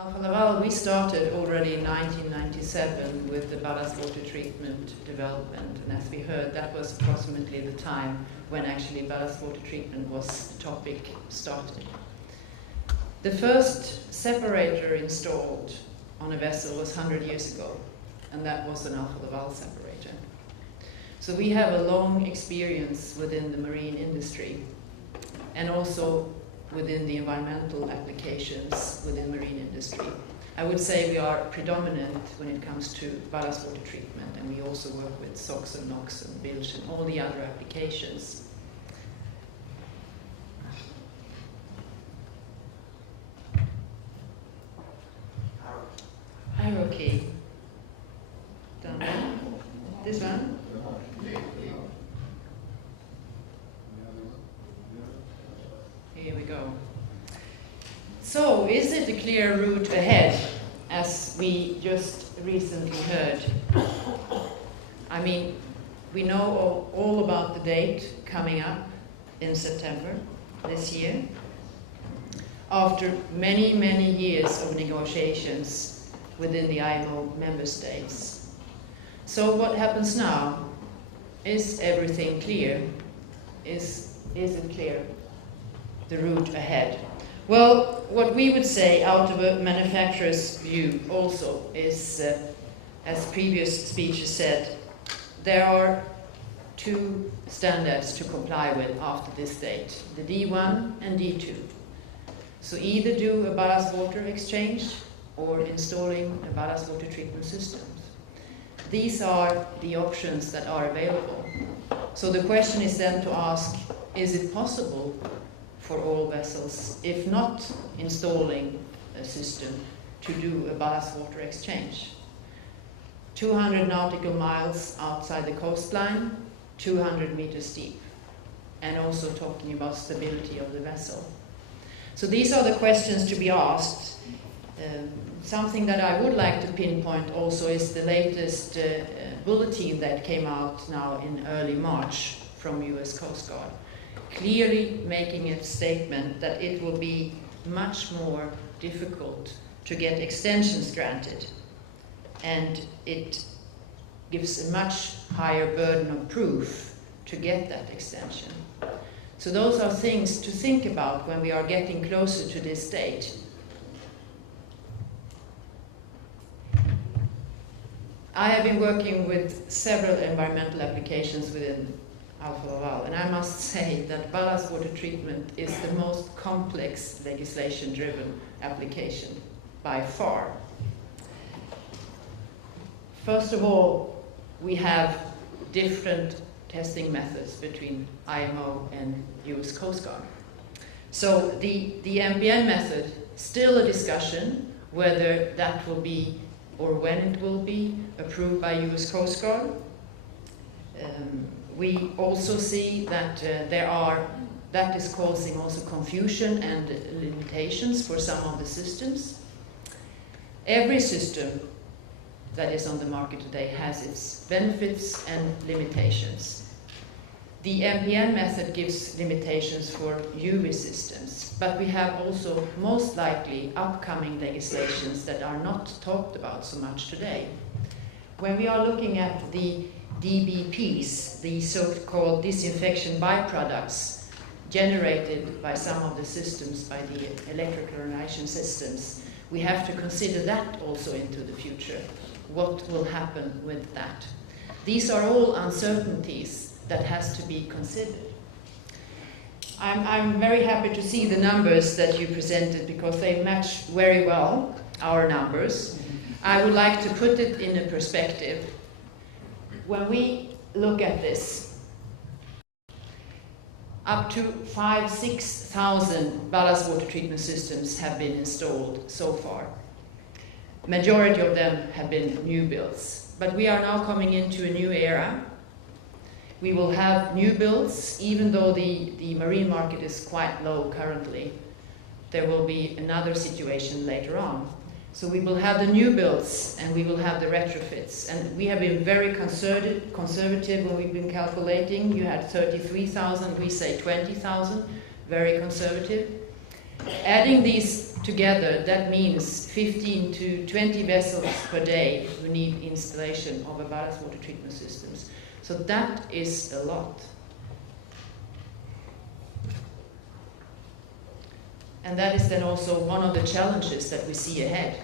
Alfa Laval, we started already in 1997 with the ballast water treatment development, and as we heard, that was approximately the time when actually ballast water treatment was the topic started. The first separator installed on a vessel was 100 years ago, and that was an Alfa Laval separator. So we have a long experience within the marine industry, and also within the environmental applications within marine industry. I would say we are predominant when it comes to ballast water treatment, and we also work with SOx and NOx and bilge and all the other applications. Arrow key. Done. This one? Here we go. So, is it a clear route ahead, as we just recently heard? I mean, we know all about the date coming up in September this year, after many, many years of negotiations within the IMO member states. So what happens now? Is everything clear? Is it clear? The route ahead? Well, what we would say out of a manufacturer's view also is, as previous speeches said, there are two standards to comply with after this date, the D1 and D2. So either do a ballast water exchange or installing a ballast water treatment system. These are the options that are available. So the question is then to ask, is it possible for all vessels, if not installing a system, to do a ballast water exchange? 200 nautical miles outside the coastline, 200 meters deep, and also talking about stability of the vessel. So these are the questions to be asked. Something that I would like to pinpoint also is the latest bulletin that came out now in early March from US Coast Guard, clearly making a statement that it will be much more difficult to get extensions granted, and it gives a much higher burden of proof to get that extension. So those are things to think about when we are getting closer to this date. I have been working with several environmental applications within Alfa Laval, and I must say that ballast water treatment is the most complex legislation-driven application by far. First of all, we have different testing methods between IMO and US Coast Guard. So the MPN method, still a discussion whether that will be or when it will be approved by US Coast Guard. We also see that that is causing also confusion and limitations for some of the systems. Every system that is on the market today has its benefits and limitations. The MPN method gives limitations for UV systems, but we have also most likely upcoming legislations that are not talked about so much today. When we are looking at the DBPs, the so-called disinfection byproducts generated by some of the systems, by the electrochlorination systems, we have to consider that also into the future. What will happen with that? These are all uncertainties that has to be considered. I'm very happy to see the numbers that you presented, because they match very well our numbers. I would like to put it in a perspective. When we look at this, up to 5,000–6,000 ballast water treatment systems have been installed so far. Majority of them have been new builds. But we are now coming into a new era. We will have new builds, even though the marine market is quite low currently. There will be another situation later on. So we will have the new builds and we will have the retrofits. And we have been very conservative when we've been calculating. You had 33,000, we say 20,000, very conservative. Adding these together, that means 15 to 20 vessels per day who need installation of a ballast water treatment systems. So that is a lot. And that is then also one of the challenges that we see ahead.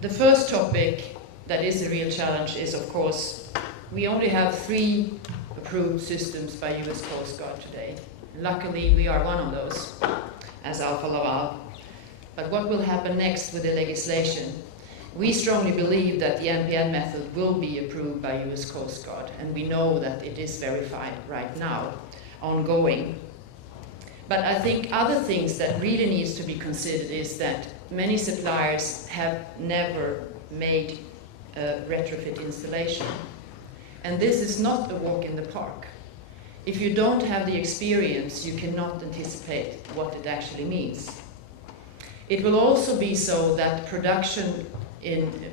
The first topic that is a real challenge is, of course, we only have 3 approved systems by US Coast Guard today. Luckily, we are one of those as Alfa Laval. But what will happen next with the legislation? We strongly believe that the NPN method will be approved by US Coast Guard, and we know that it is verified right now, ongoing. But I think other things that really needs to be considered is that many suppliers have never made a retrofit installation. And this is not a walk in the park. If you don't have the experience, you cannot anticipate what it actually means. It will also be so that production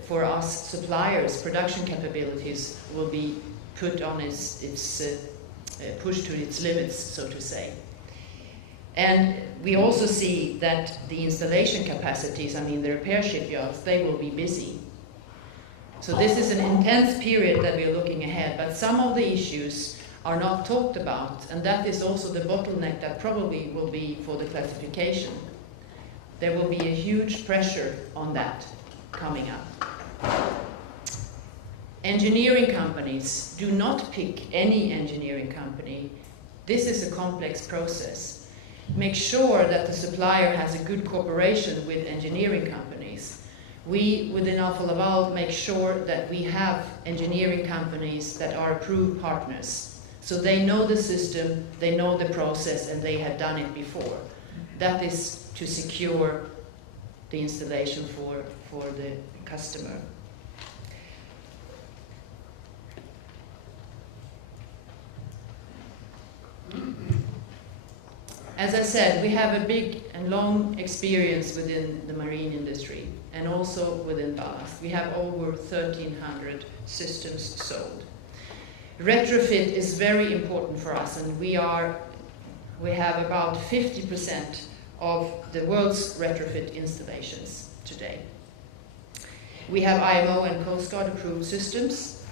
for us suppliers, production capabilities will be put on pushed to its limits, so to say. And we also see that the installation capacities, the repair shipyards, they will be busy. So this is an intense period that we are looking ahead, but some of the issues are not talked about, and that is also the bottleneck that probably will be for the classification. There will be a huge pressure on that coming up. Engineering companies, do not pick any engineering company. This is a complex process. Make sure that the supplier has a good cooperation with engineering companies. We, within Alfa Laval, make sure that we have engineering companies that are approved partners. So they know the system, they know the process, and they have done it before. That is to secure the installation for the customer. As I said, we have a big and long experience within the marine industry and also within ballast. We have over 1,300 systems sold. Retrofit is very important for us, and we have about 50% of the world's retrofit installations today. We have IMO and Coast Guard approved systems,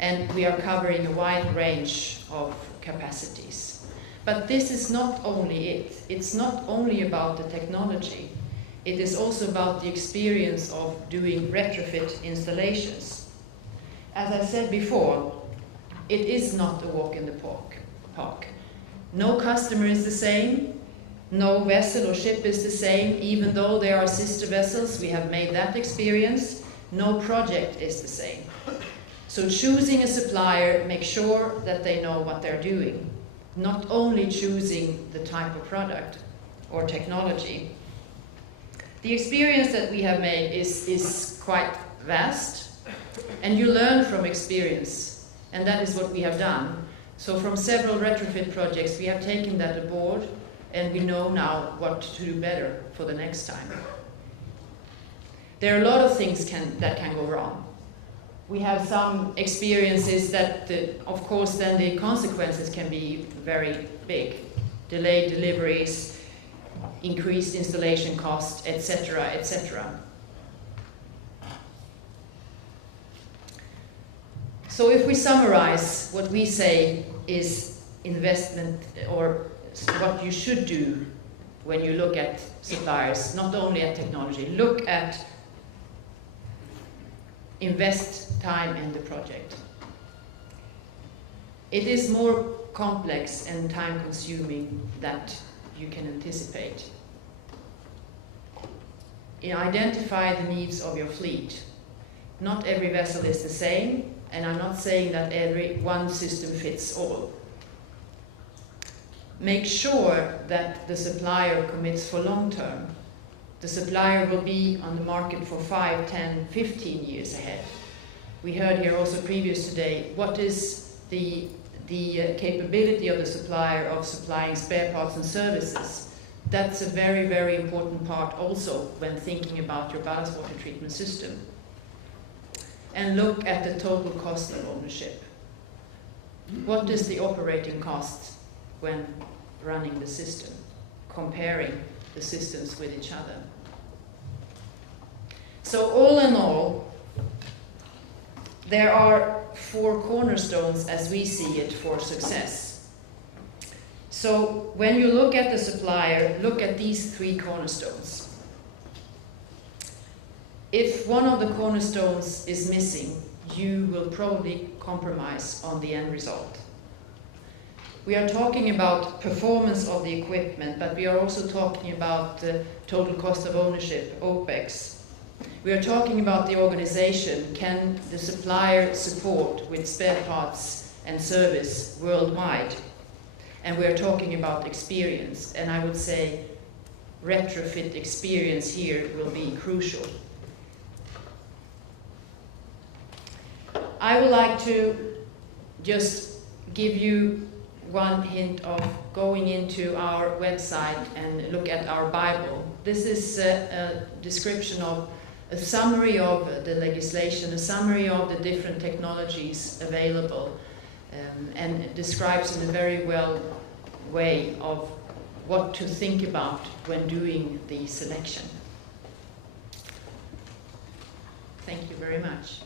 and we are covering a wide range of capacities. But this is not only it. It's not only about the technology. It is also about the experience of doing retrofit installations. As I said before, it is not a walk in the park. No customer is the same. No vessel or ship is the same. Even though there are sister vessels, we have made that experience. No project is the same. So choosing a supplier, make sure that they know what they're doing. Not only choosing the type of product or technology. The experience that we have made is quite vast, and you learn from experience, and that is what we have done. So from several retrofit projects, we have taken that aboard, and we know now what to do better for the next time. There are a lot of things that can go wrong. We have some experiences that, of course, then the consequences can be very big. Delayed deliveries, increased installation costs, etc., etc. So if we summarize, what we say is investment, or what you should do when you look at suppliers, not only at technology, look at invest time in the project. It is more complex and time-consuming than you can anticipate. Identify the needs of your fleet. Not every vessel is the same, and I'm not saying that one system fits all. Make sure that the supplier commits for long term. The supplier will be on the market for 5, 10, 15 years ahead. We heard here also previous today, what is the capability of the supplier of supplying spare parts and services? That's a very, very important part also when thinking about your ballast water treatment system. And look at the total cost of ownership. What is the operating cost when running the system, comparing the systems with each other. So all in all, there are 4 cornerstones as we see it for success. So when you look at the supplier, look at these 3 cornerstones. If one of the cornerstones is missing, you will probably compromise on the end result. We are talking about performance of the equipment, but we are also talking about the total cost of ownership, OPEX. We are talking about the organization. Can the supplier support with spare parts and service worldwide? And we are talking about experience, and I would say retrofit experience here will be crucial. I would like to just give you one hint of going into our website and look at our Bible. This is a description of a summary of the legislation, a summary of the different technologies available, and describes in a very well way of what to think about when doing the selection. Thank you very much.